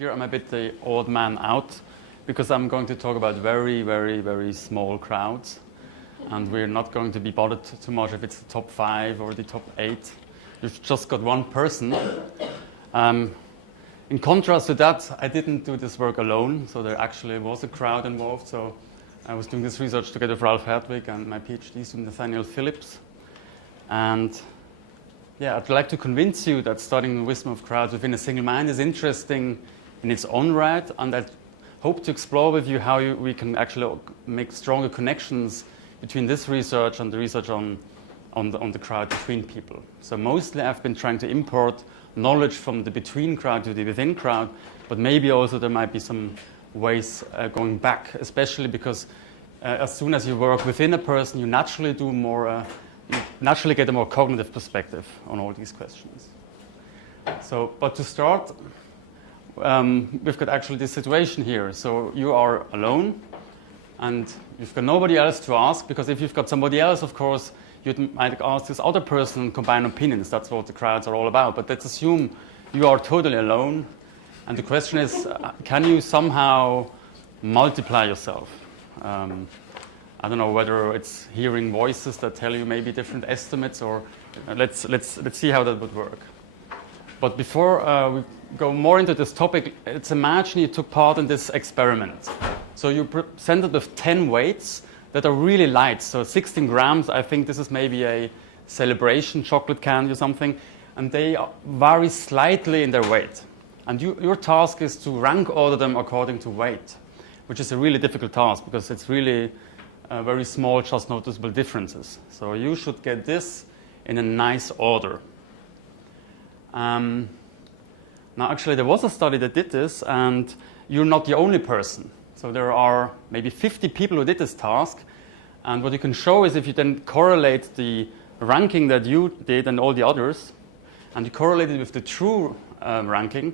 here I'm a bit the odd man out because I'm going to talk about very, very, very small crowds. And we're not going to be bothered too much if it's the top 5 or the top 8. You've just got one person. In contrast to that, I didn't do this work alone, so there actually was a crowd involved. So I was doing this research together with Ralph Hertwig and my PhD student Nathaniel Phillips. And yeah, I'd like to convince you that studying the wisdom of crowds within a single mind is interesting in its own right, and I hope to explore with you how we can actually make stronger connections between this research and the research on the crowd between people. So mostly I've been trying to import knowledge from the between crowd to the within crowd, but maybe also there might be some ways going back, especially because as soon as you work within a person, you naturally do more. You naturally get a more cognitive perspective on all these questions. So, but to start, we've got actually this situation here. So you are alone, and you've got nobody else to ask, because if you've got somebody else, of course, you might ask this other person and combine opinions. That's what the crowds are all about. But let's assume you are totally alone, and the question is, can you somehow multiply yourself? I don't know whether it's hearing voices that tell you maybe different estimates, or let's see how that would work. But before we go more into this topic, let's imagine you took part in this experiment. So you presented with 10 weights that are really light. So 16 grams, I think this is maybe a celebration chocolate candy or something, and they vary slightly in their weight. And your task is to rank order them according to weight, which is a really difficult task because it's really very small, just noticeable differences. So you should get this in a nice order. Now, actually, there was a study that did this, and you're not the only person. So there are maybe 50 people who did this task. And what you can show is if you then correlate the ranking that you did and all the others, and you correlate it with the true ranking,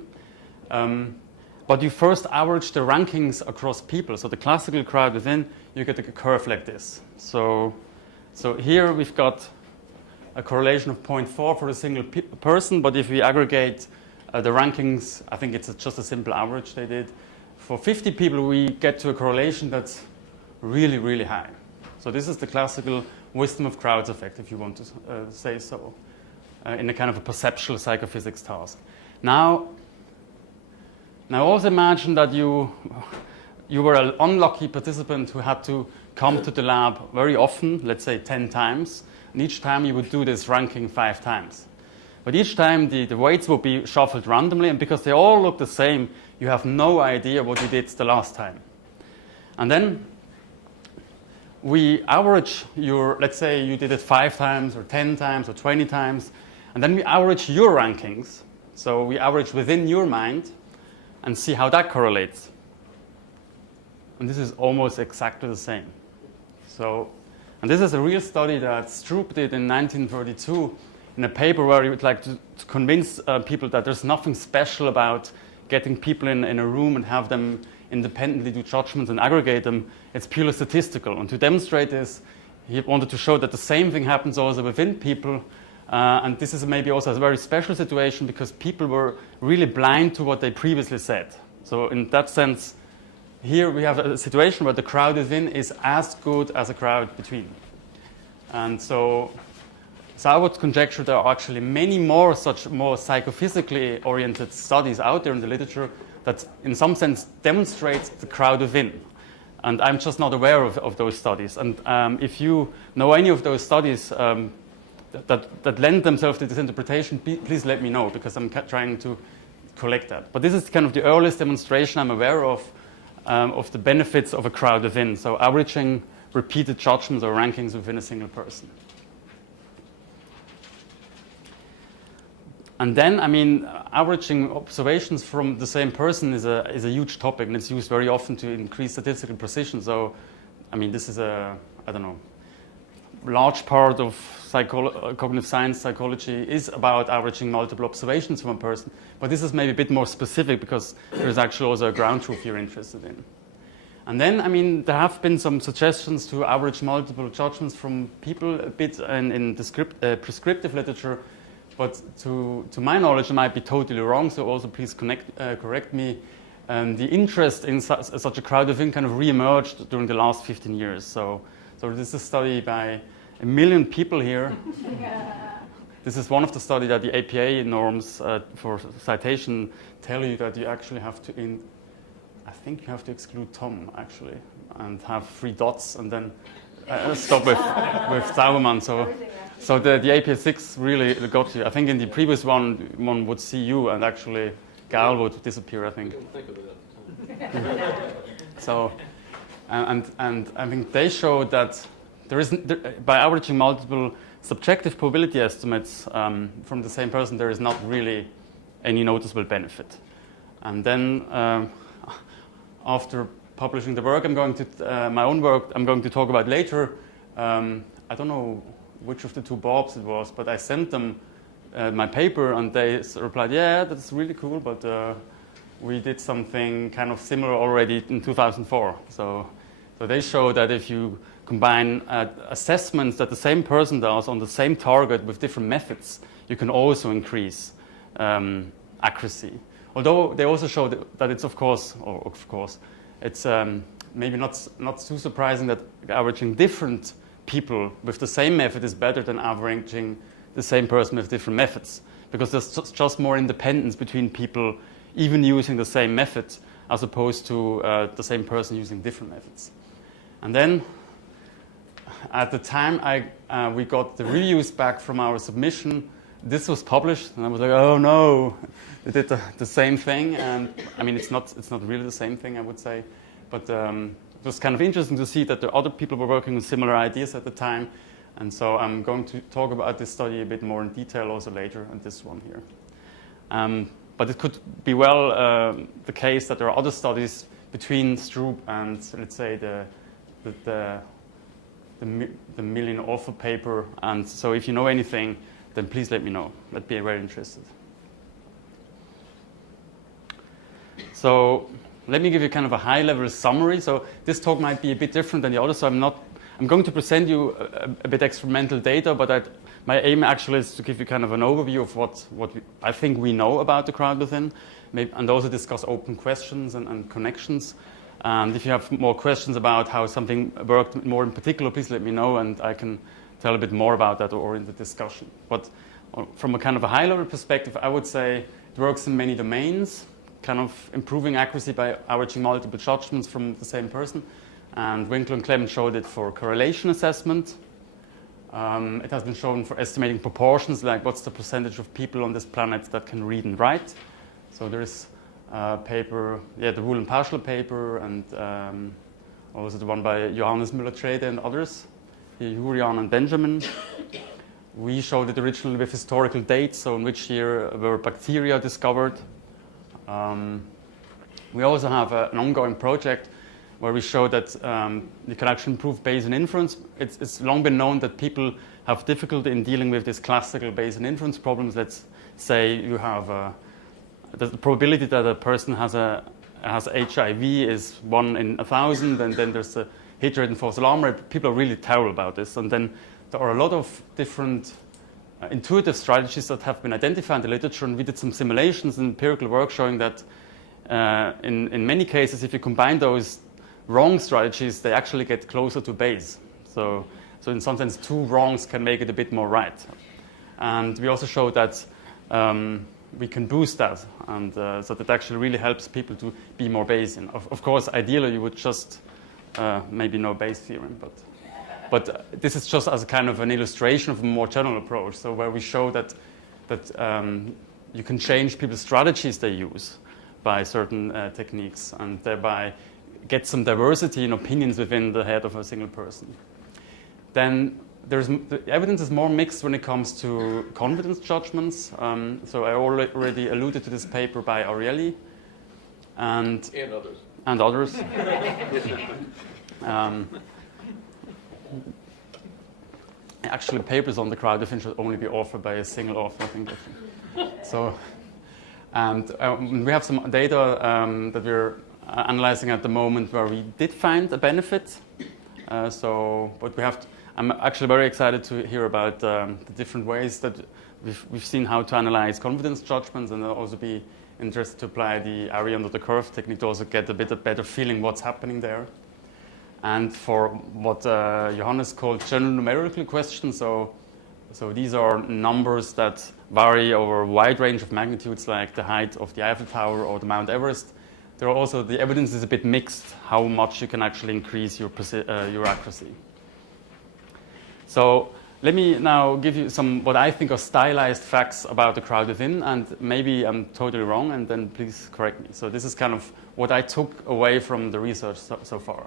but you first average the rankings across people. So the classical crowd within, you get a curve like this. So here we've got a correlation of 0.4 for a single person, but if we aggregate the rankings, I think it's just a simple average they did. For 50 people, we get to a correlation that's really, really high. So this is the classical wisdom of crowds effect, if you want to say so, in a kind of a perceptual psychophysics task. Now also imagine that you were an unlucky participant who had to come to the lab very often, let's say 10 times, and each time you would do this ranking 5 times. But each time the weights will be shuffled randomly, and because they all look the same, you have no idea what you did the last time. And then we average let's say you did it 5 times or 10 times or 20 times, and then we average your rankings. So we average within your mind and see how that correlates. And this is almost exactly the same. And this is a real study that Stroop did in 1932 in a paper where he would like to convince people that there's nothing special about getting people in a room and have them independently do judgments and aggregate them. It's purely statistical. And to demonstrate this, he wanted to show that the same thing happens also within people. And this is maybe also a very special situation because people were really blind to what they previously said. So in that sense, here we have a situation where the crowd within is as good as a crowd between. And so I would conjecture there are actually many more such more psychophysically oriented studies out there in the literature that in some sense demonstrates the crowd within. And I'm just not aware of those studies. And if you know any of those studies that lend themselves to this interpretation, please let me know, because I'm trying to collect that. But this is kind of the earliest demonstration I'm aware of the benefits of a crowd within. So averaging repeated judgments or rankings within a single person. And then, averaging observations from the same person is a huge topic, and it's used very often to increase statistical precision. So, this is large part of cognitive science psychology is about averaging multiple observations from a person. But this is maybe a bit more specific because there's actually also a ground truth you're interested in. And then, there have been some suggestions to average multiple judgments from people a bit in prescriptive literature. but to my knowledge, I might be totally wrong, so also please correct me. The interest in such a crowd within kind of re-emerged during the last 15 years. So this is a study by 1 million people here. This is one of the studies that the APA norms for citation tell you that you actually have to, I think you have to exclude Tom, actually, and have 3 dots, and then stop with Sauermann. So the APA 6 really got you. I think in the previous one would see you, and actually Gal would disappear, I think. So, and I think they showed that by averaging multiple subjective probability estimates from the same person, there is not really any noticeable benefit. And then after publishing the work, my own work, I'm going to talk about later. I don't know which of the 2 Bobs it was, but I sent them my paper, and they replied, "Yeah, that's really cool, but we did something kind of similar already in 2004." So they show that if you combine assessments that the same person does on the same target with different methods, you can also increase accuracy. Although they also show that it's of course, it's maybe not too surprising that averaging different people with the same method is better than averaging the same person with different methods, because there's just more independence between people even using the same method as opposed to the same person using different methods. And then at the time we got the reviews back from our submission, this was published, and I was like, oh no, they did the same thing. And I mean, it's not really the same thing, I would say, but it was kind of interesting to see that the other people were working on similar ideas at the time. And so I'm going to talk about this study a bit more in detail also later, and this one here. But it could be well the case that there are other studies between Stroop and, let's say, the million author paper. And so if you know anything, then please let me know. I'd be very interested. So let me give you kind of a high-level summary. So this talk might be a bit different than the others. So I'm going to present you a bit experimental data, but my aim actually is to give you kind of an overview of what I think we know about the crowd within, and also discuss open questions and connections. And if you have more questions about how something worked more in particular, please let me know, and I can tell a bit more about that or in the discussion. But from a kind of a high-level perspective, I would say it works in many domains, kind of improving accuracy by averaging multiple judgments from the same person. And Winkler and Clement showed it for correlation assessment. It has been shown for estimating proportions, like what's the percentage of people on this planet that can read and write. So there is a paper, the Rule and Paschal paper, and also the one by Johannes Müller-Trede and others, Jurian and Benjamin. We showed it originally with historical dates, so in which year were bacteria discovered. We also have an ongoing project where we show that you can actually improve Bayesian inference. It's long been known that people have difficulty in dealing with these classical Bayesian inference problems. Let's say you have the probability that a person has HIV is 1 in 1,000, and then there's a hit rate and false alarm rate. People are really terrible about this. And then there are a lot of different intuitive strategies that have been identified in the literature, and we did some simulations and empirical work showing that in many cases, if you combine those wrong strategies, they actually get closer to Bayes. So in some sense, 2 wrongs can make it a bit more right. And we also showed that we can boost that, and so that actually really helps people to be more Bayesian. Of course, ideally, you would just maybe know Bayes' theorem, but this is just as a kind of an illustration of a more general approach. So where we show that you can change people's strategies they use by certain techniques, and thereby get some diversity in opinions within the head of a single person. Then the evidence is more mixed when it comes to confidence judgments. So I already alluded to this paper by Ariely and others. Actually, papers on the crowd within should only be authored by a single author, I think. So, and we have some data that we're analyzing at the moment where we did find a benefit. But I'm actually very excited to hear about the different ways that we've seen how to analyze confidence judgments, and I'll also be interested to apply the area under the curve technique to also get a bit of better feeling what's happening there. And for what Johannes called general numerical questions, so these are numbers that vary over a wide range of magnitudes, like the height of the Eiffel Tower or the Mount Everest. There are also, the evidence is a bit mixed, how much you can actually increase your accuracy. So let me now give you some what I think are stylized facts about the crowd within, and maybe I'm totally wrong, and then please correct me. So this is kind of what I took away from the research so far.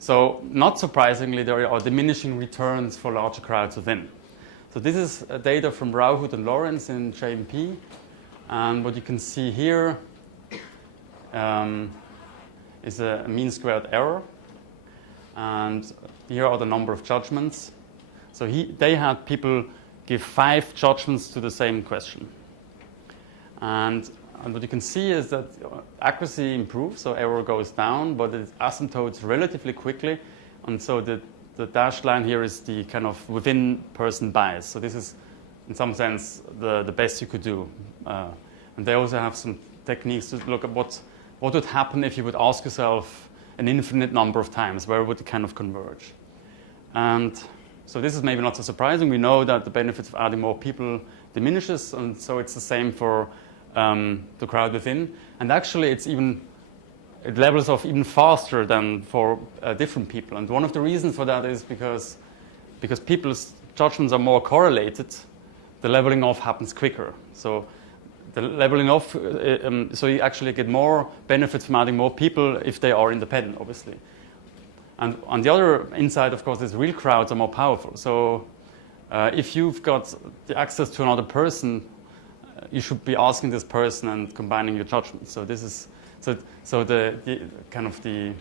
So not surprisingly, there are diminishing returns for larger crowds within. So this is data from Rauhut and Lawrence in JMP, and what you can see here is a mean squared error, and here are the number of judgments. So they had people give 5 judgments to the same question. And what you can see is that accuracy improves, so error goes down, but it asymptotes relatively quickly. And so the dashed line here is the kind of within person bias. So this is, in some sense, the best you could do. And they also have some techniques to look at what would happen if you would ask yourself an infinite number of times, where would it kind of converge. And so this is maybe not so surprising. We know that the benefits of adding more people diminishes, and so it's the same for the crowd within. And actually, it levels off even faster than for different people. And one of the reasons for that is because people's judgments are more correlated, the leveling off happens quicker. So the leveling off, so you actually get more benefits from adding more people if they are independent, obviously. And on the other inside, of course, is real crowds are more powerful. So if you've got the access to another person, you should be asking this person and combining your judgments. So this is the kind of the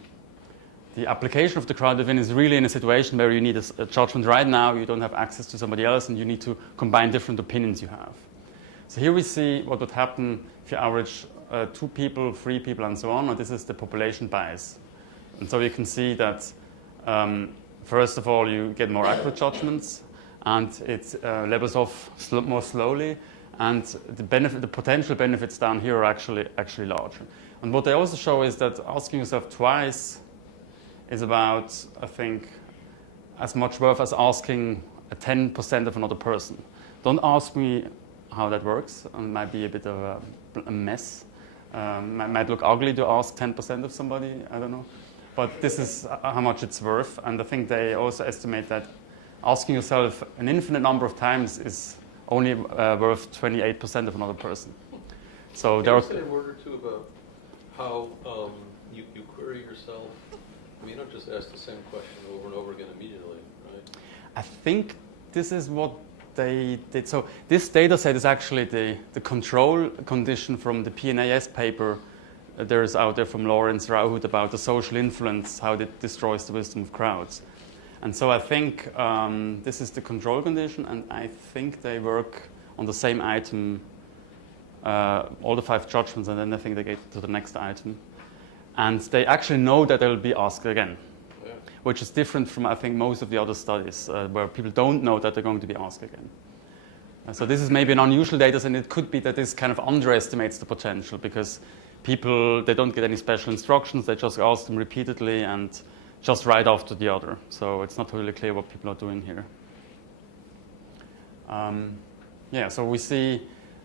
application of the crowd within is really in a situation where you need a judgment right now. You don't have access to somebody else, and you need to combine different opinions you have. So here we see what would happen if you average 2 people, 3 people, and so on. And this is the population bias. And so you can see that, first of all, you get more accurate judgments, and it levels off more slowly, and the potential benefits down here are actually larger. And what they also show is that asking yourself twice is about, I think, as much worth as asking 10% of another person. Don't ask me how that works. It might be a bit of a mess. Might look ugly to ask 10% of somebody, I don't know. But this is how much it's worth. And I think they also estimate that asking yourself an infinite number of times is only worth 28% of another person. So Can you say a word or two about how you query yourself? I mean, you don't just ask the same question over and over again immediately, right? I think this is what they did. So this data set is actually the control condition from the PNAS paper there's out there from Lawrence Rauhut about the social influence, how it destroys the wisdom of crowds. And so I think this is the control condition, and I think they work on the same item, all the 5 judgments, and then I think they get to the next item. And they actually know that they'll be asked again, yeah. Which is different from, I think, most of the other studies where people don't know that they're going to be asked again. So this is maybe an unusual data, and it could be that this kind of underestimates the potential because people, they don't get any special instructions, they just ask them repeatedly and just right after the other. So it's not really clear what people are doing here. Yeah, so we see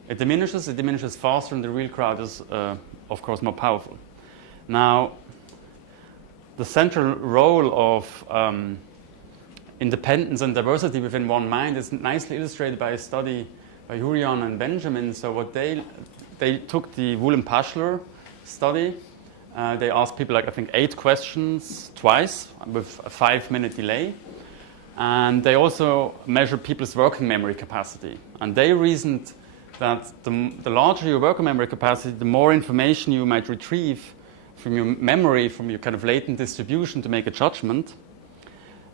it diminishes faster, and the real crowd is, of course, more powerful. Now, the central role of independence and diversity within one mind is nicely illustrated by a study by Hurian and Benjamin. So what they took the Woolen-Paschler study. They asked people, like, I think 8 questions twice with a 5-minute delay. And they also measured people's working memory capacity. And they reasoned that the larger your working memory capacity, the more information you might retrieve from your memory, from your kind of latent distribution to make a judgment.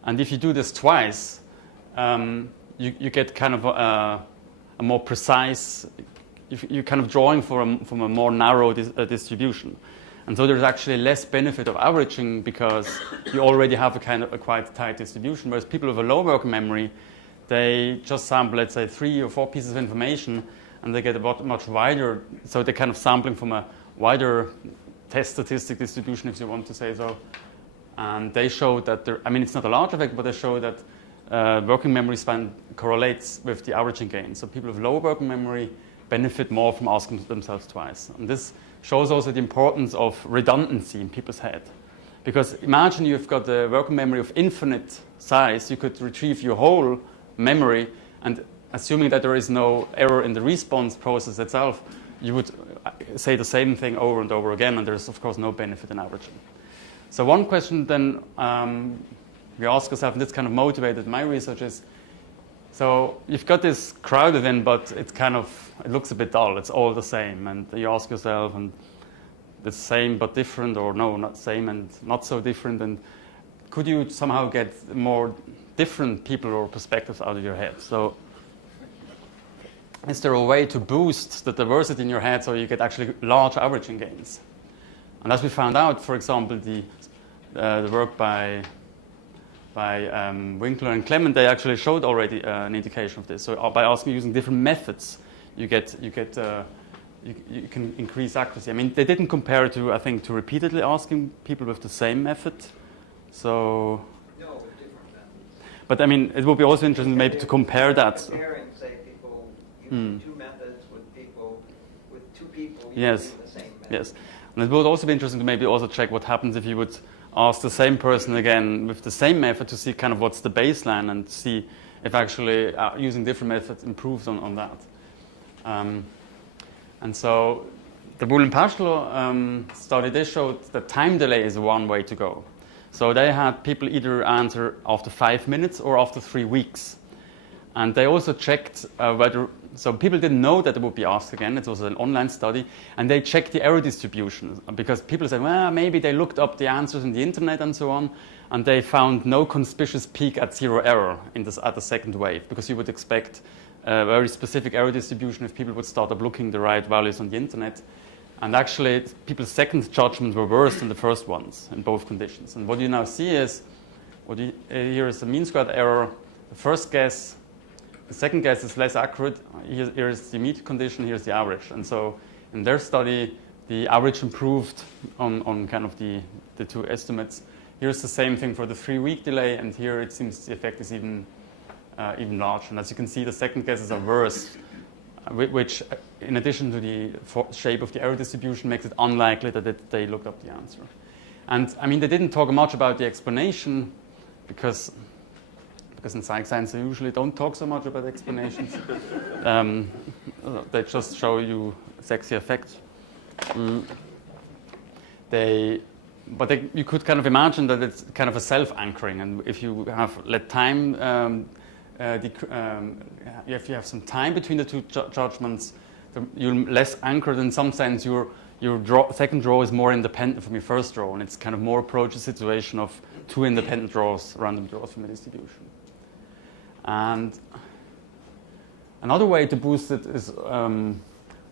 And if you do this twice, you get kind of a more precise, you're kind of drawing from a more narrow distribution. And so there's actually less benefit of averaging because you already have a quite tight distribution, whereas people with a low working memory, they just sample, let's say, 3 or 4 pieces of information, and they get a much wider, so they're kind of sampling from a wider test statistic distribution, if you want to say so. And they show that I mean, it's not a large effect, but they show that working memory span correlates with the averaging gain. So people with lower working memory benefit more from asking themselves twice. And this shows also the importance of redundancy in people's head. Because imagine you've got a working memory of infinite size, you could retrieve your whole memory, and assuming that there is no error in the response process itself, you would say the same thing over and over again, and there's of course no benefit in averaging. So one question then we ask ourselves, and this kind of motivated my research, is, so you've got this crowd within, but it looks a bit dull, it's all the same, and you ask yourself, and the same but different, or no, not same and not so different, and could you somehow get more different people or perspectives out of your head? So is there a way to boost the diversity in your head so you get actually large averaging gains? And as we found out, for example, the work by Winkler and Clement, they actually showed already an indication of this. So by using different methods, you can increase accuracy. I mean, they didn't compare it to, I think, to repeatedly asking people with the same method. So. No, with different methods. But I mean, it would be also interesting maybe to compare that. Comparing, say, people using 2 methods with two people using Yes. the same method. Yes. And it would also be interesting to maybe also check what happens if you would ask the same person again with the same method to see kind of what's the baseline and see if actually using different methods improves on that. And so the Boole and Paschler study, they showed that time delay is one way to go. So they had people either answer after 5 minutes or after 3 weeks. And they also checked so people didn't know that they would be asked again. It was an online study. And they checked the error distribution because people said, well, maybe they looked up the answers in the internet and so on. And they found no conspicuous peak at 0 error at the second wave, because you would expect a very specific error distribution if people would start up looking the right values on the internet. And actually, people's second judgments were worse than the first ones in both conditions. And what you now see is, here is the mean squared error, the first guess. The second guess is less accurate. Here is the immediate condition, here's the average. And so in their study, the average improved on kind of the 2 estimates. Here's the same thing for the 3-week delay, and here it seems the effect is even larger. And as you can see, the second guesses are worse, which in addition to the shape of the error distribution makes it unlikely that they looked up the answer. And I mean, they didn't talk much about the explanation because in psych science they usually don't talk so much about explanations. They just show you sexy effects. You could kind of imagine that it's kind of a self-anchoring, and if you have let time, if you have some time between the 2 judgments, you're less anchored. In some sense, your second draw is more independent from your first draw, and it's kind of more approach the situation of 2 independent draws, random draws from a distribution. And another way to boost it is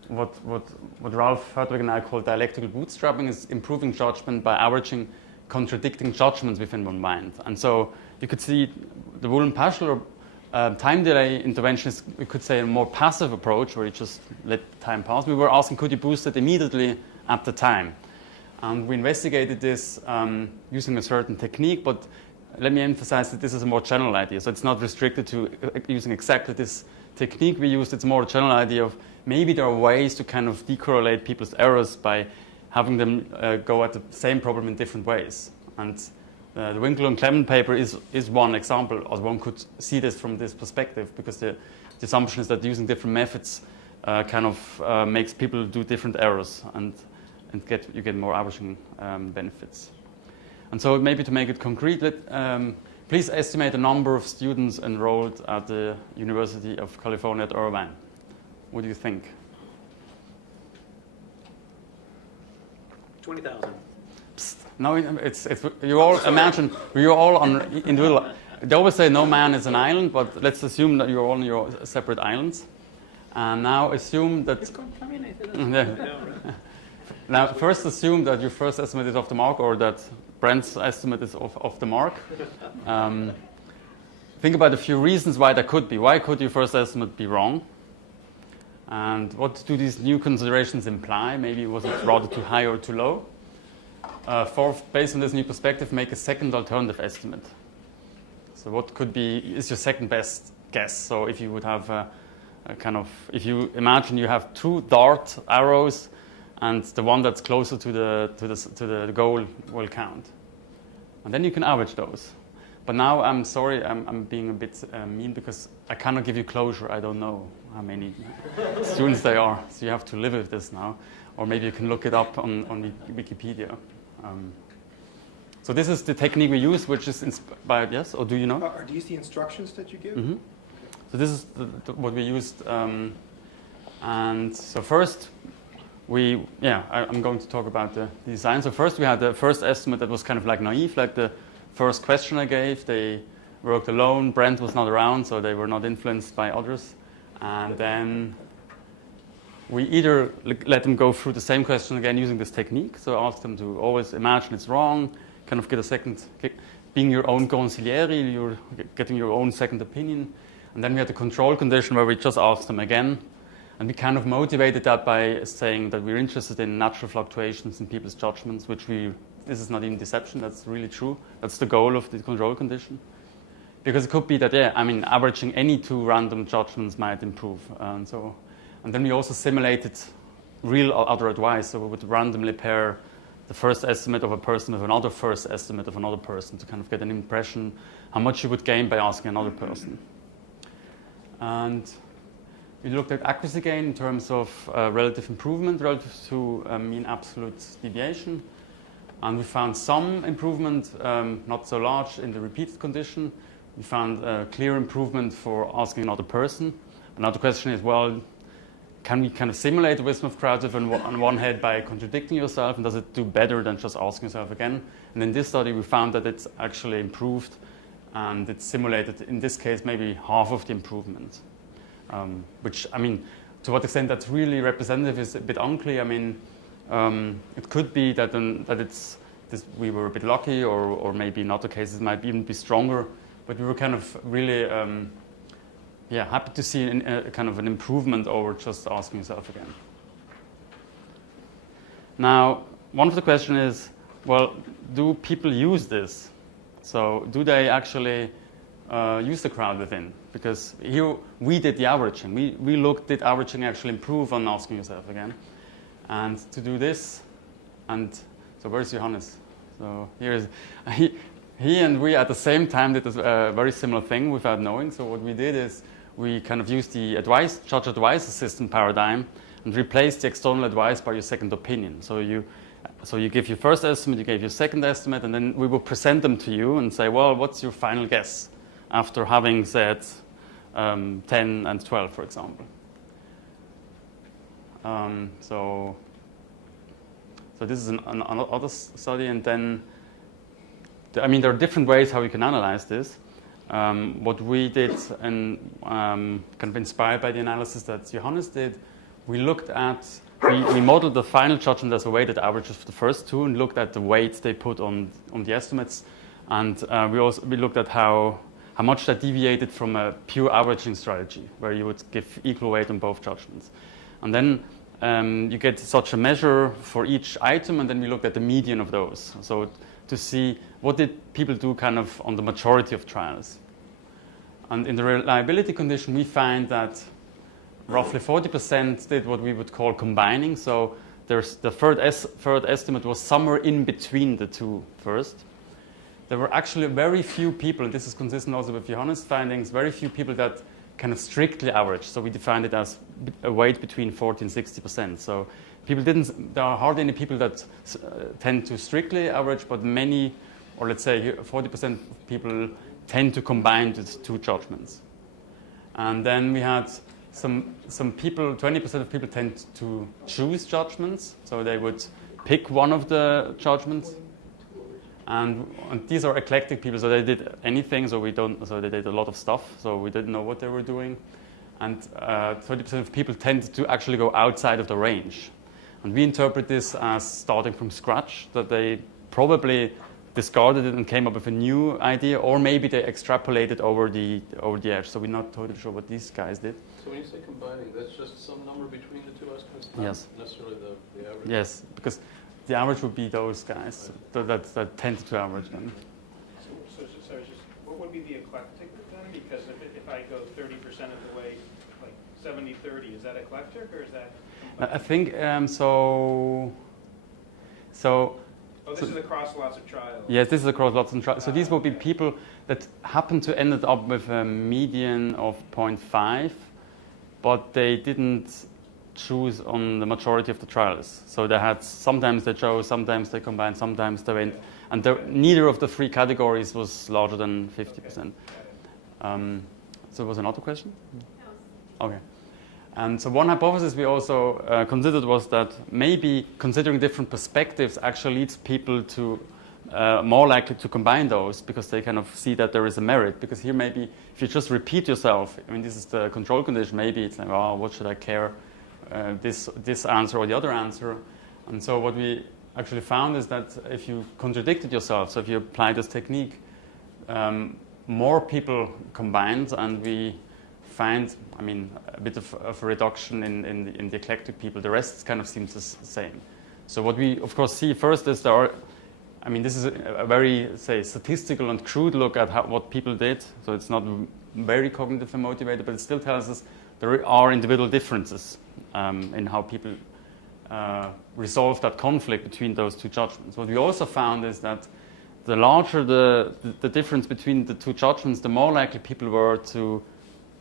what Ralph Hertwig and I call dialectical bootstrapping, is improving judgment by averaging contradicting judgments within one mind. And so you could see the Boole and Paschler time delay intervention is, we could say, a more passive approach where you just let time pass. We were asking, could you boost it immediately at the time? And we investigated this using a certain technique, but let me emphasize that this is a more general idea. So it's not restricted to using exactly this technique we used. It's more a general idea of maybe there are ways to kind of decorrelate people's errors by having them go at the same problem in different ways. And the Winkler and Clement paper is one example, as one could see this from this perspective, because the assumption is that using different methods kind of makes people do different errors, and you get more averaging benefits. And so maybe to make it concrete, please estimate the number of students enrolled at the University of California at Irvine. What do you think? 20,000. No, it's you all imagine you're all on individual. They always say no man is an island, but let's assume that you're all on your separate islands. And now assume that. It's contaminated. Now, first assume that your first estimate is off the mark, or that Brent's estimate is off the mark. think about a few reasons why that could be. Why could your first estimate be wrong? And what do these new considerations imply? Maybe was it rather too high or too low? Fourth, based on this new perspective, make a second alternative estimate. So what could be, is your second best guess? So if you would have a kind of, if you imagine you have two dart arrows and the one that's closer to the goal will count. And then you can average those. But now I'm sorry, I'm being a bit mean because I cannot give you closure. I don't know how many students there are. So you have to live with this now. Or maybe you can look it up on Wikipedia. So this is the technique we use, which is inspired, yes? Or do you know? Are these the instructions that you give? Mm-hmm. So this is what we used. And so first, I'm going to talk about the design. So first we had the first estimate that was kind of like naive, like the first question I gave. They worked alone. Brent was not around, so they were not influenced by others. And then we either let them go through the same question again using this technique. So ask them to always imagine it's wrong, kind of get a second, being your own consigliere, you're getting your own second opinion. And then we had the control condition where we just asked them again. And we kind of motivated that by saying that we're interested in natural fluctuations in people's judgments, this is not even deception, that's really true. That's the goal of the control condition. Because it could be that, averaging any two random judgments might improve. And then we also simulated real other advice. So we would randomly pair the first estimate of a person with another first estimate of another person to kind of get an impression how much you would gain by asking another person. And we looked at accuracy gain in terms of relative improvement relative to mean absolute deviation. And we found some improvement, not so large, in the repeated condition. We found a clear improvement for asking another person. Now the question is, well, can we kind of simulate the wisdom of crowds on one hand by contradicting yourself, and does it do better than just asking yourself again? And in this study, we found that it's actually improved, and it simulated, in this case, maybe half of the improvement. Which, to what extent that's really representative is a bit unclear. It could be that we were a bit lucky, or maybe in other cases it might even be stronger. But we were kind of really happy to see a kind of an improvement over just asking yourself again. Now, one of the questions is, well, do people use this? So do they actually use the crowd within? Because here we did the averaging. Did averaging actually improve on asking yourself again? And to do this, and so where's Johannes? So here is, he and we at the same time did a very similar thing without knowing. So what we did is we kind of used the judge advisor system paradigm and replaced the external advice by your second opinion. So you give your first estimate, you gave your second estimate, and then we will present them to you and say, well, what's your final guess after having said 10 and 12, for example. So this is another study, and then there are different ways how you can analyze this. What we did, and kind of inspired by the analysis that Johannes did, we modeled the final judgment as a weighted average of the first two, and looked at the weight they put on the estimates, and we looked at how much that deviated from a pure averaging strategy, where you would give equal weight on both judgments. And then you get such a measure for each item, and then we looked at the median of those. So to see what did people do kind of on the majority of trials. And in the reliability condition, we find that roughly 40% did what we would call combining. So there's the third estimate was somewhere in between the two first. There were actually very few people, and this is consistent also with Johannes' findings, very few people that kind of strictly averaged. So we defined it as a weight between 40 and 60%. So there are hardly any people that tend to strictly average, but many, or let's say 40% of people tend to combine the two judgments. And then we had some people, 20% of people tend to choose judgments. So they would pick one of the judgments. And these are eclectic people, so they did anything, so they did a lot of stuff, so we didn't know what they were doing. And 30% of people tend to actually go outside of the range. And we interpret this as starting from scratch, that they probably discarded it and came up with a new idea, or maybe they extrapolated over the edge. So we're not totally sure what these guys did. So when you say combining, that's just some number between the two estimates, Yes. not necessarily the average? Yes, because the average would be those guys. That's that tended to average then. So just what would be the eclectic then? Because if I go 30% of the way, like 70-30, is that eclectic or is that? I think so. Oh, this is across lots of trials. Yes, this is across lots of trials. So these will be people that happen to end up with a median of 0.5, but they didn't choose on the majority of the trials. So they had, sometimes they chose, sometimes they combined, sometimes they went, and neither of the three categories was larger than 50%. So was another question? No. Okay. And so one hypothesis we also considered was that maybe considering different perspectives actually leads people to more likely to combine those because they kind of see that there is a merit. Because here maybe if you just repeat yourself, I mean this is the control condition, maybe it's like, oh, what should I care, this answer or the other answer. And so what we actually found is that if you contradicted yourself, so if you apply this technique, more people combined, and we find, I mean, a bit of a reduction in the eclectic people. The rest kind of seems the same. So what we, of course, see first is there are, I mean, this is a very, say, statistical and crude look at what people did. So it's not very cognitively motivated, but it still tells us there are individual differences in how people resolve that conflict between those two judgments. What we also found is that the larger the difference between the two judgments, the more likely people were to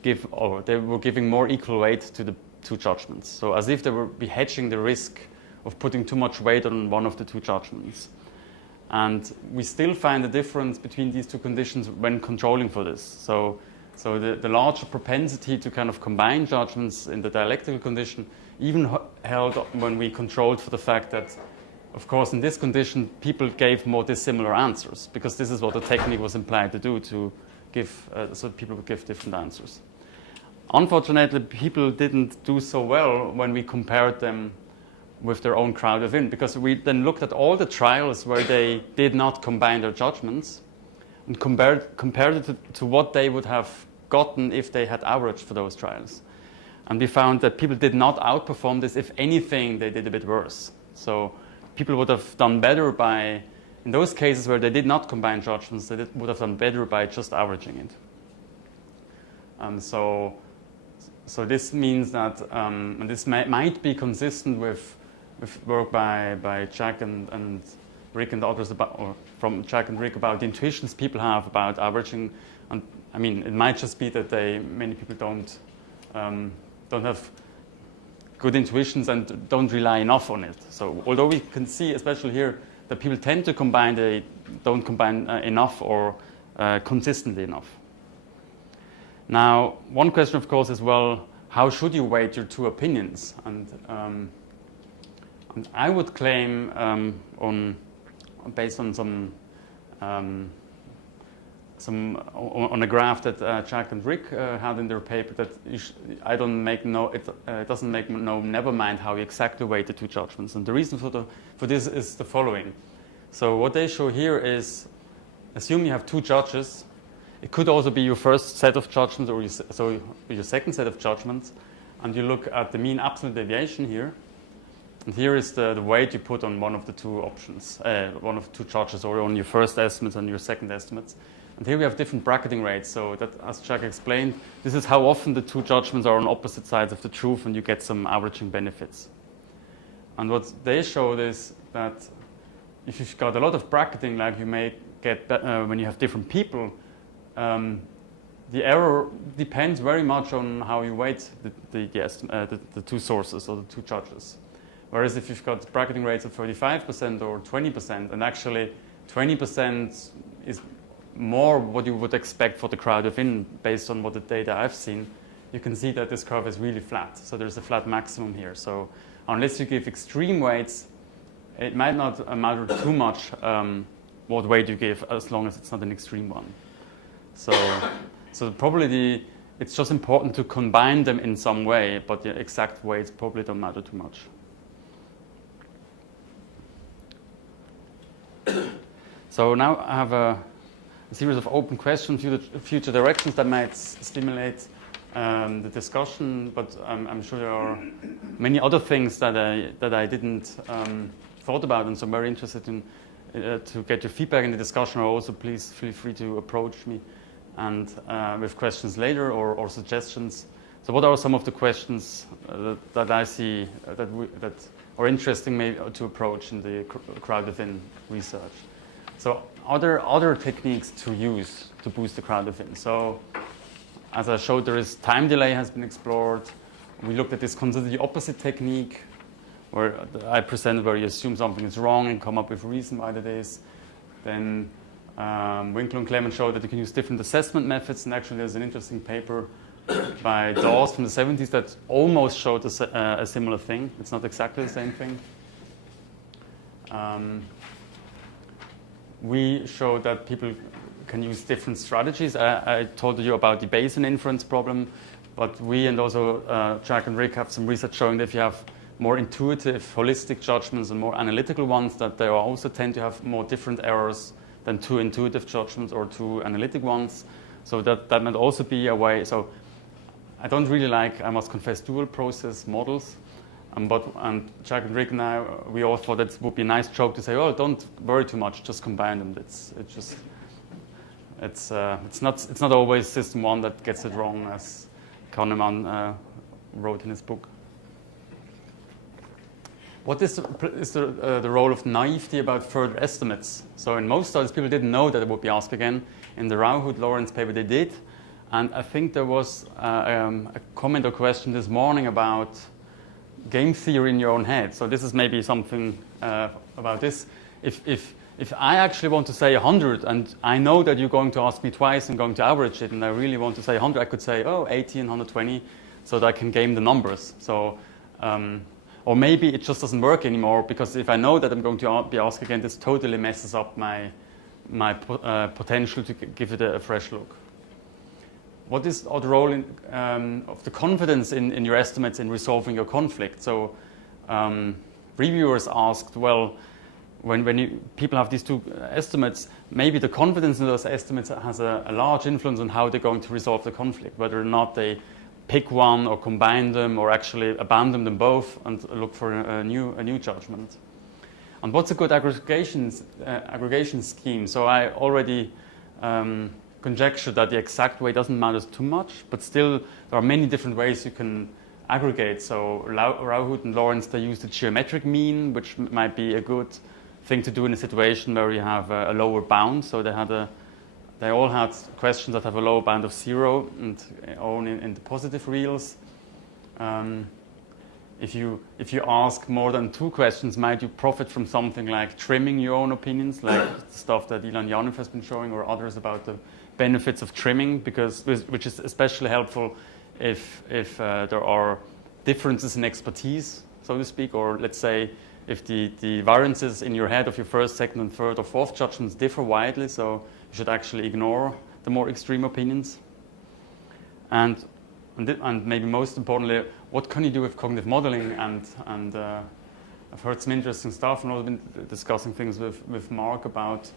give, or they were giving more equal weight to the two judgments. So as if they were be hedging the risk of putting too much weight on one of the two judgments. And we still find a difference between these two conditions when controlling for this. So the larger propensity to kind of combine judgments in the dialectical condition even held when we controlled for the fact that, of course, in this condition, people gave more dissimilar answers, because this is what the technique was implied to do, to give, so people would give different answers. Unfortunately, people didn't do so well when we compared them with their own crowd within, because we then looked at all the trials where they did not combine their judgments and compared it to what they would have gotten if they had averaged for those trials. And we found that people did not outperform this. If anything, they did a bit worse. So people would have done better by, in those cases where they did not combine judgments, they would have done better by just averaging it. And so this means that, and this might be consistent with work by Jack and Rick and others about, or from Jack and Rick about the intuitions people have about averaging. And I mean, it might just be that many people don't have good intuitions and don't rely enough on it. So although we can see, especially here, that people tend to combine, they don't combine enough or consistently enough. Now, one question, of course, is, well, how should you weight your two opinions? And I would claim, based on on a graph that Jack and Rick had in their paper, that it doesn't make no nevermind how you exactly weight the two judgments. And the reason for this is the following. So what they show here is, assume you have two judges. It could also be your first set of judgments or your second set of judgments, and you look at the mean absolute deviation here. And here is the weight you put on one of the two options, one of the two judges, or on your first estimates and your second estimates. And here we have different bracketing rates. So that, as Jack explained, this is how often the two judgments are on opposite sides of the truth, and you get some averaging benefits. And what they showed is that if you've got a lot of bracketing, like you may get when you have different people, the error depends very much on how you weight the two sources or the two judges. Whereas if you've got bracketing rates of 35% or 20%, and actually 20% is more what you would expect for the crowd within based on what the data I've seen, you can see that this curve is really flat. So there's a flat maximum here. So unless you give extreme weights, it might not matter too much what weight you give, as long as it's not an extreme one. So probably it's just important to combine them in some way, but the exact weights probably don't matter too So now I have a series of open questions, future directions that might stimulate the discussion, but I'm sure there are many other things that I didn't thought about, and so I'm very interested in to get your feedback in the discussion. Or also, please feel free to approach me and with questions later or suggestions. So, what are some of the questions that I see that are interesting maybe to approach in the crowd within research? So, are there other techniques to use to boost the crowd within? So, as I showed, there is time delay has been explored. We looked at this consider the opposite technique, where I presented where you assume something is wrong and come up with a reason why that is. Then Winkler and Clement showed that you can use different assessment methods, and actually there's an interesting paper by Dawes from the 70s that almost showed a similar thing. It's not exactly the same thing. We showed that people can use different strategies. I told you about the Bayesian inference problem, but we and also Jack and Rick have some research showing that if you have more intuitive, holistic judgments and more analytical ones, that they also tend to have more different errors than two intuitive judgments or two analytic ones. So that might also be a way. So I don't really like, I must confess, dual process models. But Jack and Rick now, we all thought that would be a nice joke to say, oh, don't worry too much, just combine them. It's not always system one that gets it wrong, as Kahneman wrote in his book. What is the role of naivety about further estimates? So in most studies, people didn't know that it would be asked again. In the Rauhut-Lawrence paper, they did. And I think there was a comment or question this morning about game theory in your own head. So this is maybe something about this. If I actually want to say 100, and I know that you're going to ask me twice and going to average it, and I really want to say 100, I could say, 80 and 120, so that I can game the numbers. So, or maybe it just doesn't work anymore, because if I know that I'm going to be asked again, this totally messes up my potential to give it a fresh look. What is the role of the confidence in your estimates in resolving your conflict? So reviewers asked, well, when people have these two estimates, maybe the confidence in those estimates has a large influence on how they're going to resolve the conflict, whether or not they pick one or combine them or actually abandon them both and look for a new judgment. And what's a good aggregation scheme? So I already conjecture that the exact way doesn't matter too much, but still there are many different ways you can aggregate. So Rauhut and Lawrence, they used the geometric mean, which might be a good thing to do in a situation where you have a lower bound. So they all had questions that have a lower bound of 0 and only in the positive reals. If you ask more than 2 questions, might you profit from something like trimming your own opinions, like stuff that Ilan Yanov has been showing, or others about the benefits of trimming, which is especially helpful if there are differences in expertise, so to speak, or let's say if the variances in your head of your first, second, and third or fourth judgments differ widely, so you should actually ignore the more extreme opinions. And maybe most importantly, what can you do with cognitive modeling? And I've heard some interesting stuff, and I've been discussing things with Mark about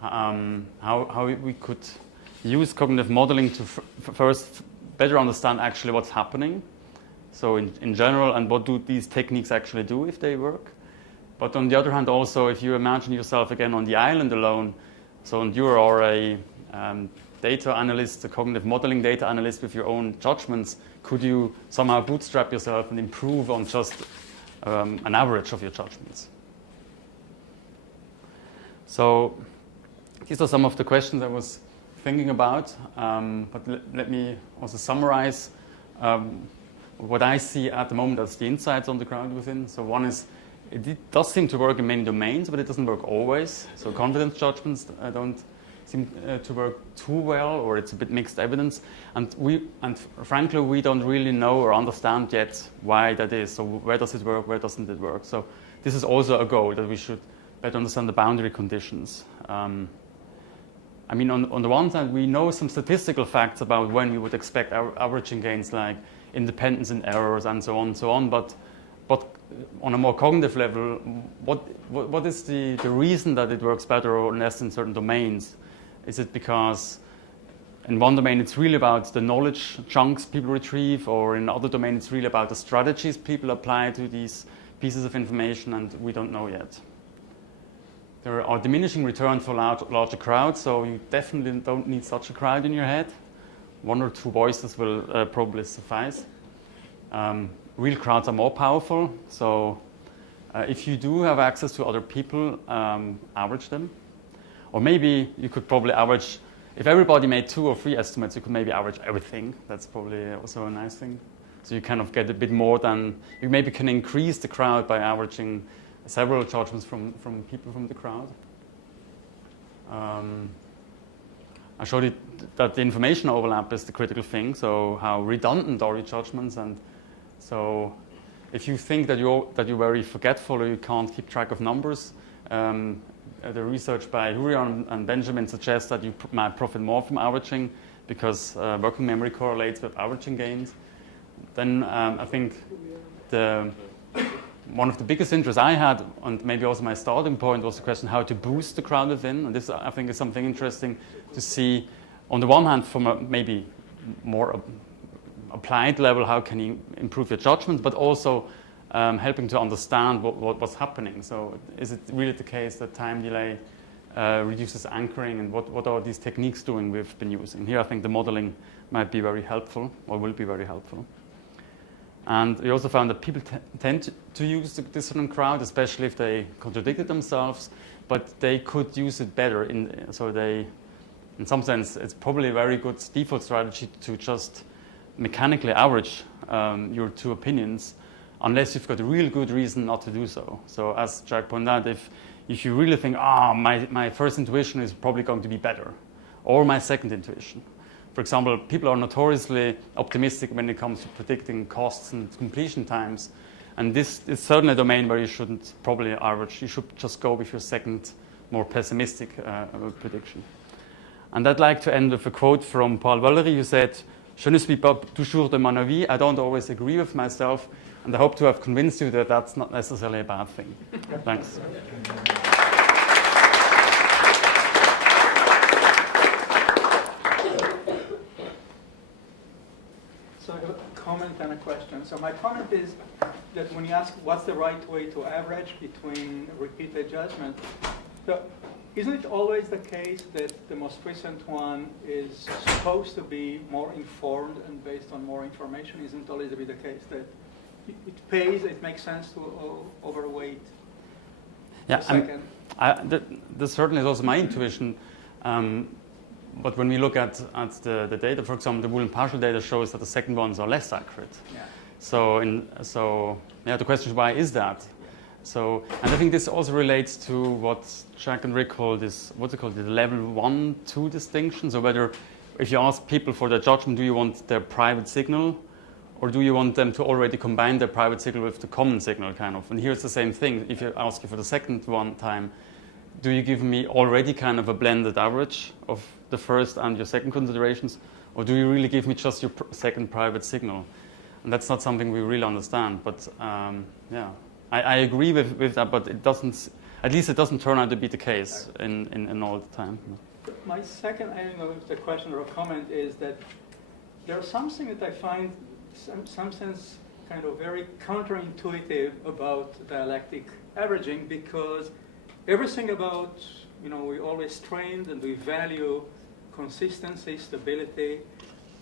how we could use cognitive modeling to first better understand actually what's happening. So in general, and what do these techniques actually do if they work? But on the other hand, also, if you imagine yourself again on the island alone, so and you are a data analyst, a cognitive modeling data analyst with your own judgments, could you somehow bootstrap yourself and improve on just an average of your judgments? So these are some of the questions I was thinking about, but let me also summarize what I see at the moment as the insights on the crowd within. So one is, it does seem to work in many domains, but it doesn't work always. So confidence judgments don't seem to work too well, or it's a bit mixed evidence. And frankly, we don't really know or understand yet why that is. So where does it work, where doesn't it work? So this is also a goal, that we should better understand the boundary conditions. I mean, on the one side, we know some statistical facts about when we would expect our averaging gains, like independence and errors and so on, but on a more cognitive level, what is the reason that it works better or less in certain domains? Is it because in one domain it's really about the knowledge chunks people retrieve, or in other domain it's really about the strategies people apply to these pieces of information, and we don't know yet. There are diminishing returns for larger crowds, so you definitely don't need such a crowd in your head. 1 or 2 voices will probably suffice. Real crowds are more powerful, so if you do have access to other people, average them. Or maybe you could probably average, if everybody made 2 or 3 estimates, you could maybe average everything. That's probably also a nice thing. So you kind of get a bit more than, you maybe can increase the crowd by averaging several judgments from people from the crowd. I showed you that the information overlap is the critical thing, so how redundant are your judgments, and so if you think that you're very forgetful or you can't keep track of numbers, the research by Hurian and Benjamin suggests that you might profit more from averaging because working memory correlates with averaging gains. Then I think one of the biggest interests I had, and maybe also my starting point, was the question how to boost the crowd within. And this, I think, is something interesting to see, on the one hand, from a maybe more applied level, how can you improve your judgment, but also helping to understand what's happening. So is it really the case that time delay reduces anchoring, and what are these techniques doing we've been using? Here I think the modeling might be very helpful, or will be very helpful. And we also found that people tend to use the dissonant crowd, especially if they contradicted themselves, but they could use it better. So they, in some sense, it's probably a very good default strategy to just mechanically average your 2 opinions, unless you've got a real good reason not to do so. So as Jack pointed out, if you really think, my first intuition is probably going to be better, or my second intuition. For example, people are notoriously optimistic when it comes to predicting costs and completion times. And this is certainly a domain where you shouldn't probably average. You should just go with your second, more pessimistic prediction. And I'd like to end with a quote from Paul Valéry, who said, "Je ne suis pas toujours de mon avis." I don't always agree with myself. And I hope to have convinced you that that's not necessarily a bad thing. Thanks. So I have a comment and a question. So my comment is that when you ask what's the right way to average between repeated judgment, so isn't it always the case that the most recent one is supposed to be more informed and based on more information? Isn't always to be the case that it pays, it makes sense to overweight the second? This certainly is also my intuition. But when we look at the data, for example, the Wool and partial data shows that the second ones are less accurate. Yeah. So the question is, why is that? So, and I think this also relates to what Jack and Rick call this, what's it called, the level 1-2 distinction. So whether, if you ask people for their judgment, do you want their private signal, or do you want them to already combine their private signal with the common signal, kind of? And here's the same thing. If you ask you for the second one time, do you give me already kind of a blended average of the first and your second considerations, or do you really give me just your second private signal? And that's not something we really understand. But I agree with that, but it doesn't. At least it doesn't turn out to be the case in all the time. My second, I don't know if it's a question or a comment, is that there's something that I find some sense kind of very counterintuitive about dialectic averaging, because everything about, we always trained and we value consistency, stability.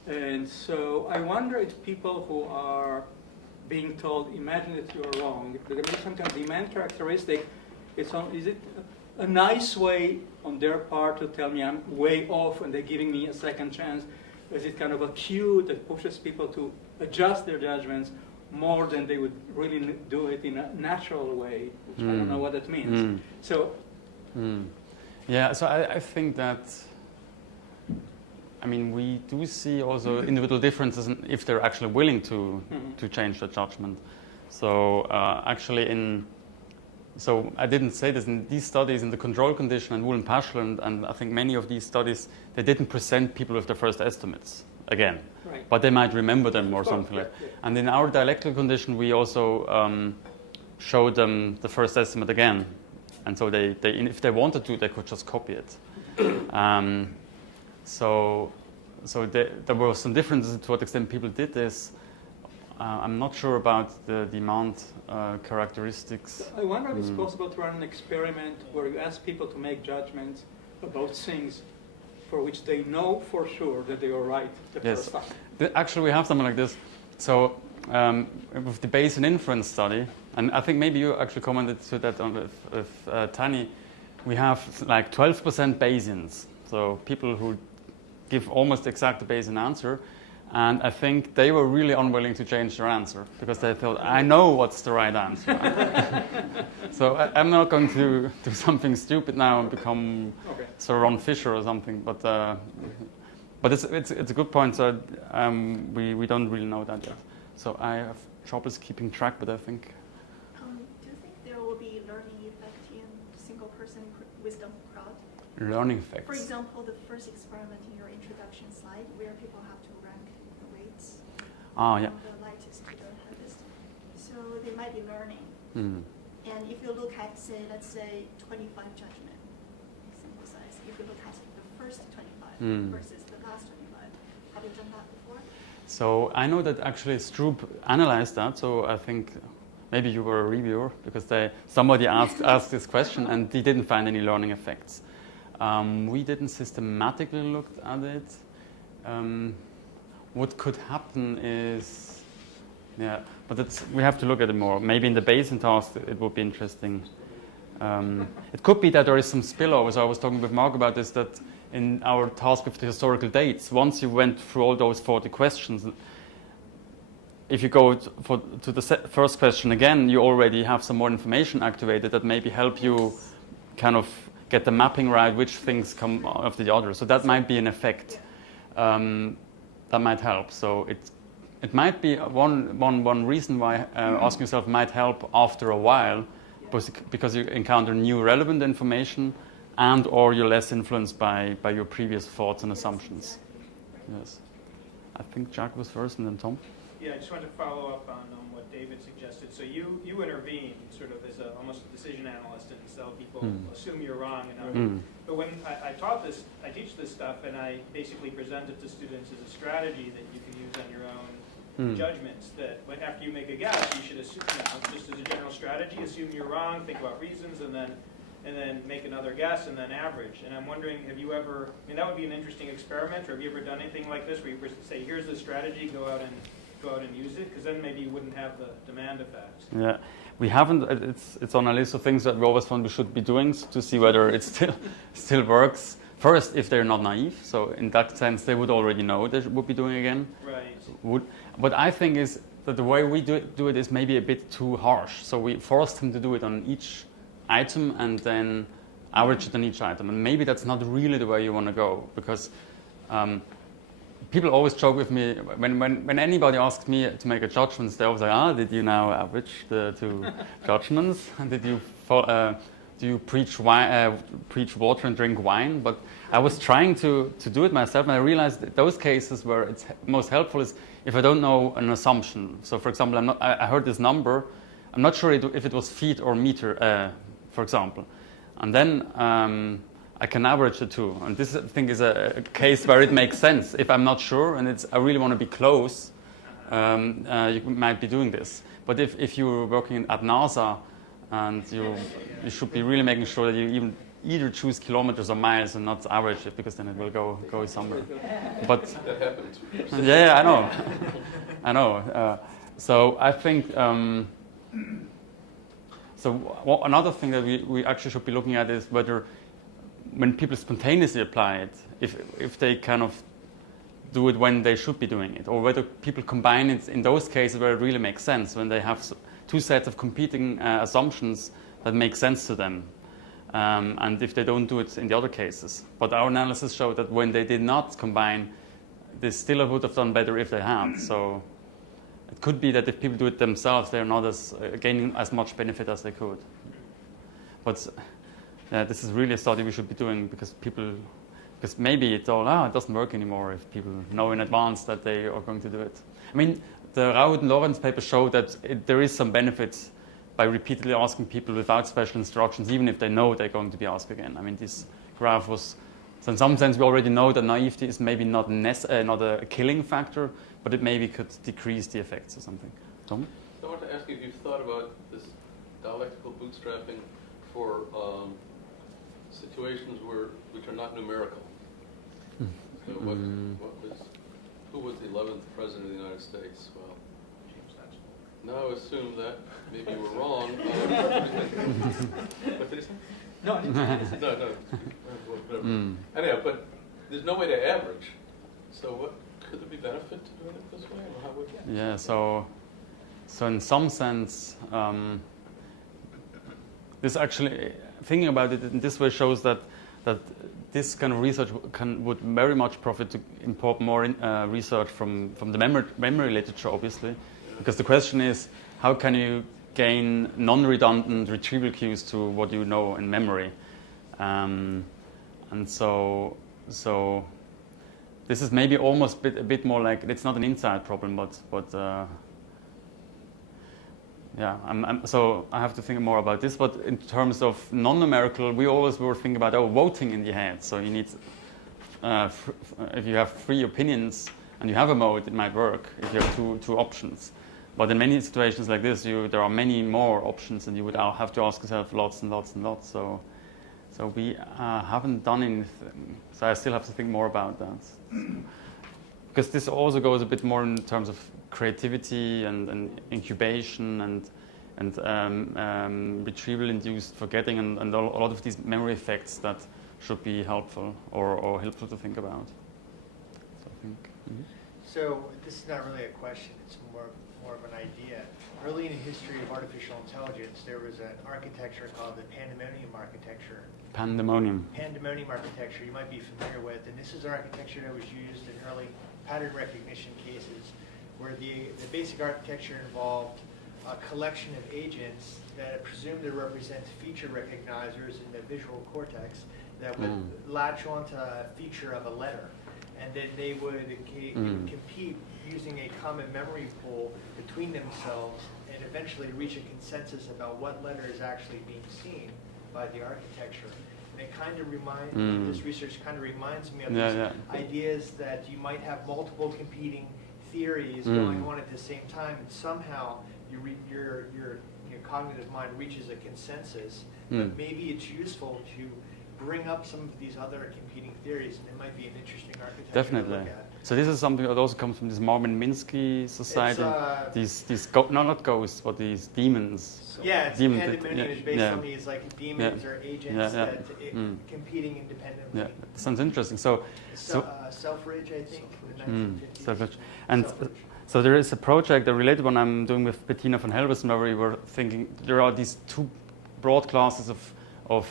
And so I wonder if people who are being told, imagine that you're wrong, if there is some kind of demand characteristic, is it a nice way on their part to tell me I'm way off and they're giving me a second chance? Is it kind of a cue that pushes people to adjust their judgments more than they would really do it in a natural way, which I don't know what that means. So, yeah, so I think that, we do see also individual differences if they're actually willing to change their judgment. So so I didn't say this, in these studies, in the control condition and Wool and partial, and I think many of these studies, they didn't present people with their first estimates again. Right. But they might remember them or something like that. And in our dialectical condition, we also show them the first estimate again. And so if they wanted to, they could just copy it. There were some differences to what extent people did this. I'm not sure about the demand characteristics. I wonder if it's possible to run an experiment where you ask people to make judgments about things for which they know for sure that they are right the first time. Actually, we have something like this. So with the Bayesian inference study, and I think maybe you actually commented to that with Tani, we have like 12% Bayesians. So people who give almost exact Bayesian answer. And I think they were really unwilling to change their answer because they thought, I know what's the right answer. So I'm not going to do something stupid now and become Sir Ron Fisher or something. But it's a good point. So we don't really know that yet. So I have troubles keeping track, but I think. Do you think there will be learning effect in single person wisdom crowd? Learning effects. For example, the first experiment in your introduction slide where people have to rank the weights yeah. from the lightest to the heaviest. So they might be learning. And if you look at, let's say 25 judgment, sample size, if you look at the first 25 versus the last 25, have you done that before? So I know that actually Stroop analyzed that, so I think maybe you were a reviewer because somebody asked this question and he didn't find any learning effects. We didn't systematically look at it. What could happen is, but we have to look at it more. Maybe in the Bayesian task it would be interesting. It could be that there is some spillover. So I was talking with Mark about this, that in our task with the historical dates, once you went through all those 40 questions, if you go to the first question again, you already have some more information activated that maybe help you kind of get the mapping right, which things come after the other. So that might be an effect. That might help. So it might be one reason why asking yourself might help after a while, because you encounter new relevant information and or you're less influenced by your previous thoughts and assumptions. Yes. I think Jack was first and then Tom. Yeah, I just wanted to follow up on what David suggested. So you intervene sort of as almost a decision analyst and tell people, assume you're wrong. But when I teach this stuff, and I basically present it to students as a strategy that you can use on your own judgments. That after you make a guess, you should assume, just as a general strategy, assume you're wrong, think about reasons, and then make another guess, and then average. And I'm wondering, have you ever, that would be an interesting experiment, or have you ever done anything like this, where you say, here's the strategy, go out and use it? Because then maybe you wouldn't have the demand effect. Yeah, we haven't, it's on a list of things that we always found we should be doing to see whether it still works. First, if they're not naive, so in that sense, they would already know they would be doing again. Right. What I think is that the way we do it is maybe a bit too harsh. So we forced him to do it on each item and then average it on each item. And maybe that's not really the way you want to go, because people always joke with me, when anybody asks me to make a judgment, they always say, did you now average the two judgments? And did you do you preach water and drink wine? But I was trying to do it myself, and I realized that those cases where it's most helpful is if I don't know an assumption. So, for example, I heard this number. I'm not sure if it was feet or meter, for example. And then I can average the two. And this, I think, is a case where it makes sense. If I'm not sure and I really want to be close, you might be doing this. But if you're working at NASA and you should be really making sure that you either choose kilometers or miles and not average it, because then it will go somewhere. But that happens. Yeah, I know. So I think. Another thing that we actually should be looking at is whether, when people spontaneously apply it, if they kind of do it when they should be doing it, or whether people combine it in those cases where it really makes sense, when they have two sets of competing assumptions that make sense to them, and if they don't do it in the other cases. But our analysis showed that when they did not combine, they still would have done better if they had. So it could be that if people do it themselves, they're not gaining as much benefit as they could. But this is really a study we should be doing, because maybe it's all, it doesn't work anymore if people know in advance that they are going to do it. I mean, the Raoult and Lawrence paper show that there is some benefits by repeatedly asking people without special instructions, even if they know they're going to be asked again. I mean, this graph was, so in some sense, we already know that naivety is maybe not a killing factor, but it maybe could decrease the effects or something. Tom? I want to ask you if you've thought about this dialectical bootstrapping for situations which are not numerical. So who was the 11th president of the United States? Well, now assume that maybe you were wrong. What did he say? No, I didn't say No, whatever. Anyhow, but there's no way to average. So what could there be benefit to doing it this way, or how would you? Yeah, so in some sense, this actually, thinking about it in this way shows that this kind of research would very much profit to import more research from the memory literature, obviously, because the question is, how can you gain non-redundant retrieval cues to what you know in memory? And so this is maybe almost a bit more like, it's not an inside problem, but yeah, so I have to think more about this. But in terms of non-numerical, we always were thinking about voting in the head. So you need, if you have 3 opinions and you have a mode, it might work if you have two options. But in many situations like this, there are many more options, and you would have to ask yourself lots and lots and lots. So we haven't done anything. So I still have to think more about that. Because this also goes a bit more in terms of creativity and incubation and retrieval-induced forgetting and a lot of these memory effects that should be helpful or helpful to think about. So I think. So this is not really a question; it's more of an idea. Early in the history of artificial intelligence, there was an architecture called the Pandemonium architecture. Pandemonium architecture you might be familiar with, and this is an architecture that was used in early pattern recognition cases, where the basic architecture involved a collection of agents that are presumed to represent feature recognizers in the visual cortex that would latch onto a feature of a letter. And then they would compete using a common memory pool between themselves and eventually reach a consensus about what letter is actually being seen by the architecture. And it kind of this research kind of reminds me of these ideas that you might have multiple competing theories going on at the same time, and somehow your cognitive mind reaches a consensus. But maybe it's useful to bring up some of these other competing theories, and it might be an interesting architecture to look at. So this is something that also comes from this Marvin Minsky society. These not ghosts, but these demons. So Pandemonium is based on these like demons or agents that competing independently. Yeah, that sounds interesting. So Selfridge, I think, in the 1950s. Selfridge. And so there is a project, a related one I'm doing with Bettina van Helvesen, where we were thinking there are these 2 broad classes of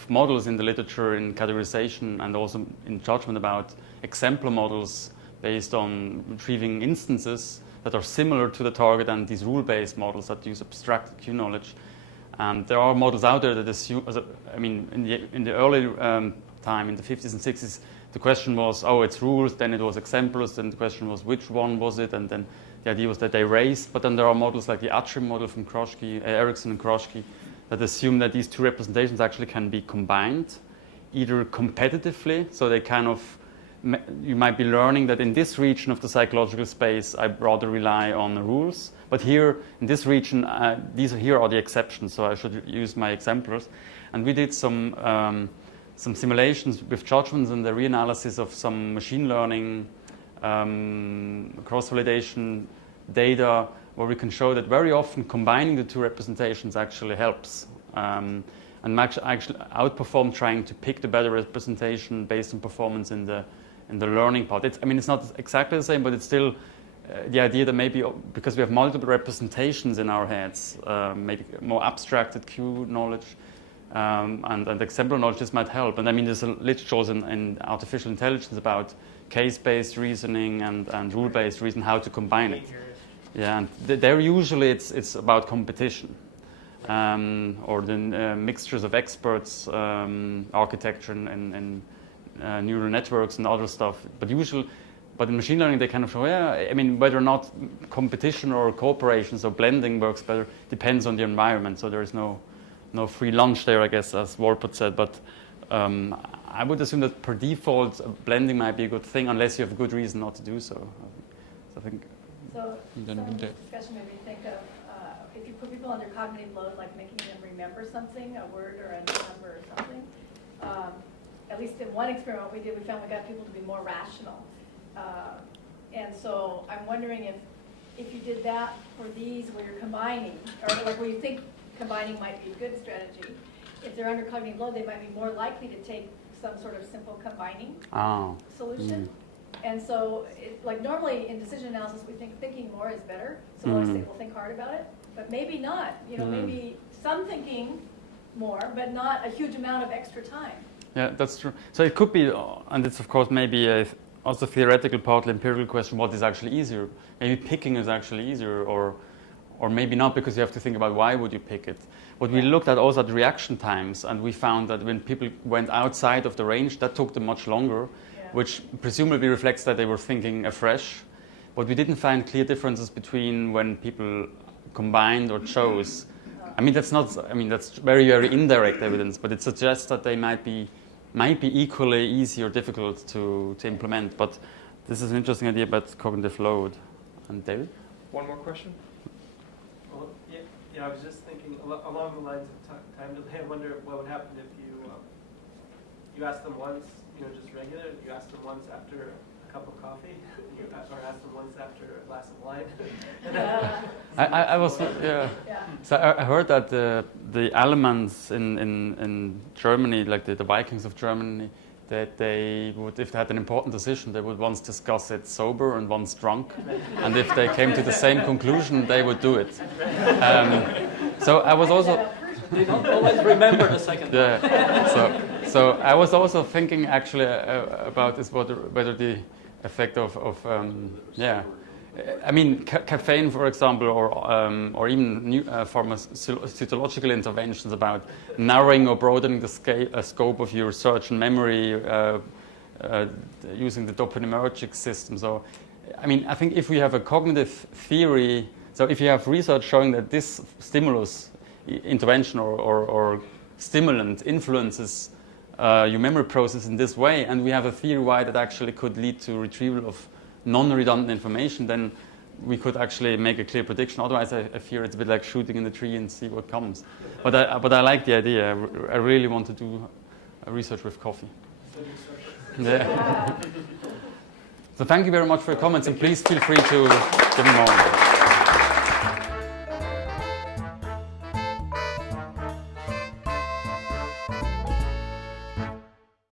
models in the literature in categorization and also in judgment about exemplar models based on retrieving instances that are similar to the target and these rule-based models that use abstracted Q knowledge. And there are models out there that assume, in the early time, in the 50s and 60s, the question was, it's rules, then it was exemplars, then the question was which one was it, and then the idea was that they raced. But then there are models like the Atrim model from Ericsson and Kroschke, that assume that these 2 representations actually can be combined, either competitively, so they kind of, you might be learning that in this region of the psychological space, I rather rely on the rules. But here, in this region, here are the exceptions, so I should use my exemplars. And we did some simulations with judgments and the reanalysis of some machine learning cross-validation data, where we can show that very often combining the 2 representations actually helps. And actually outperform trying to pick the better representation based on performance in the learning part. It's not exactly the same, but it's still the idea that maybe because we have multiple representations in our heads, maybe more abstracted Q knowledge and exemplar knowledge, this might help. And there's a literature also in artificial intelligence about case-based reasoning and rule-based reasoning, how to combine it. Yeah, and there usually it's about competition. Or the mixtures of experts, architecture and neural networks and other stuff. But usually but in machine learning, they kind of show, yeah, I mean, whether or not competition or cooperation, so blending works better, depends on the environment. So there is no free lunch there, I guess, as Walpott said. But I would assume that per default, blending might be a good thing, unless you have a good reason not to do so. So I think. So some of this discussion made me think of if you put people under cognitive load, like making them remember something, a word or a number or something. At least in one experiment we did, we found we got people to be more rational. And so I'm wondering if you did that for these where you're combining, or like where you think combining might be a good strategy, if they're under cognitive load, they might be more likely to take some sort of simple combining solution. And so, like normally in decision analysis, we think thinking more is better. So I say we'll think hard about it, but maybe not. You know, maybe some thinking more, but not a huge amount of extra time. Yeah, that's true. So it could be, and it's of course maybe also theoretical, partly empirical question: what is actually easier? Maybe picking is actually easier, or maybe not, because you have to think about why would you pick it. But we looked at also at reaction times, and we found that when people went outside of the range, that took them much longer. Which presumably reflects that they were thinking afresh. But we didn't find clear differences between when people combined or chose. I mean, that's very, very indirect evidence, but it suggests that they might be equally easy or difficult to implement. But this is an interesting idea about cognitive load. And David? One more question? Well, yeah, I was just thinking along the lines of time delay. I wonder what would happen if you asked them once, just regular. You ask them once after a cup of coffee, or ask them once after a glass of wine. I was So I heard that the Allemans in Germany, like the Vikings of Germany, that they would, if they had an important decision, they would once discuss it sober and once drunk, and if they came to the same conclusion, they would do it. So I was also. They don't always remember the second. Yeah. So I was also thinking actually about this, whether the effect of I mean, caffeine, for example, or even new pharmacological interventions about narrowing or broadening the scope of your search and memory using the dopaminergic system. So, I mean, I think if we have a cognitive theory, so if you have research showing that this stimulus intervention or stimulant influences your memory process in this way, and we have a theory why that actually could lead to retrieval of non-redundant information, then we could actually make a clear prediction. Otherwise, I fear it's a bit like shooting in the tree and see what comes. But I like the idea. I really want to do research with coffee. Yeah. So thank you very much for your comments, and please feel free to give them more.